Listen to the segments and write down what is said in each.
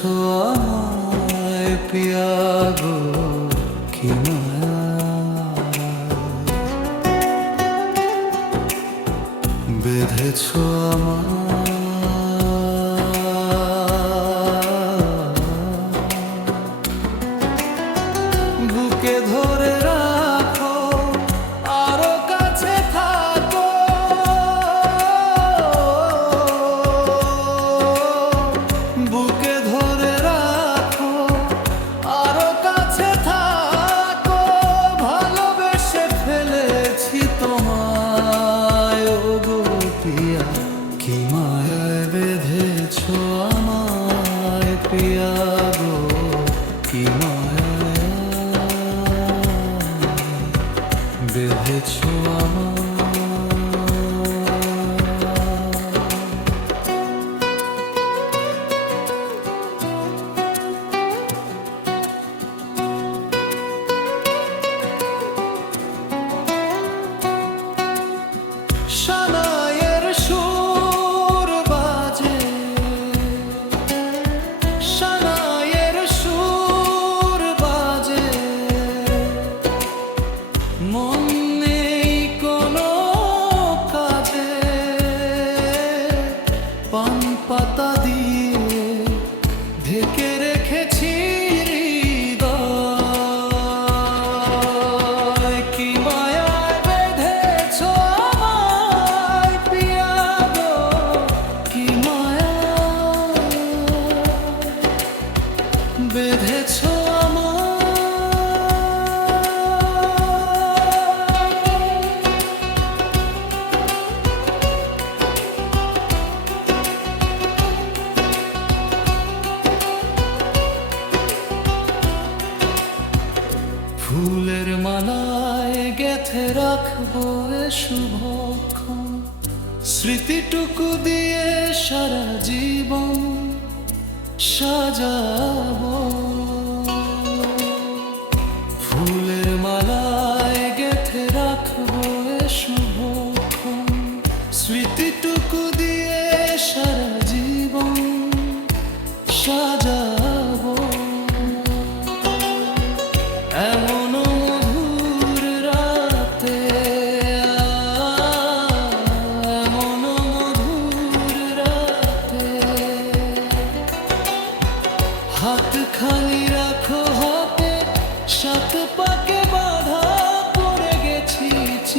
আছো আমায় পিয়াগো কি বেঁধেছ আমার বুকে ধরে বেঁধেছো আমার Shana বেঁধেছো ফুলের মালায় গেথে রাখব শুভক্ষণ স্মৃতিটুকু দিয়ে সারা জীবন সাজাবো।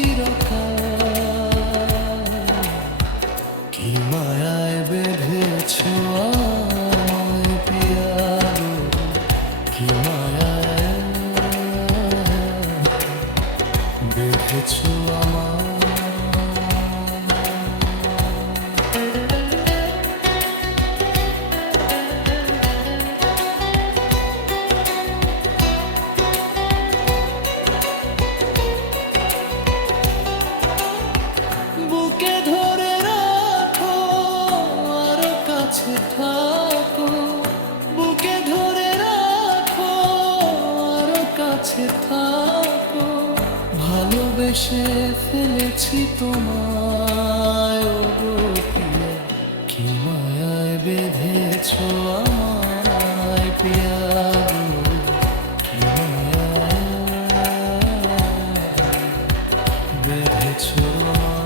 tiro. ভালোবেসে ফেলেছি তোমায় গো প্রিয়া। কি মায়ায় বেঁধেছ আমায় বেঁধেছ আমায়।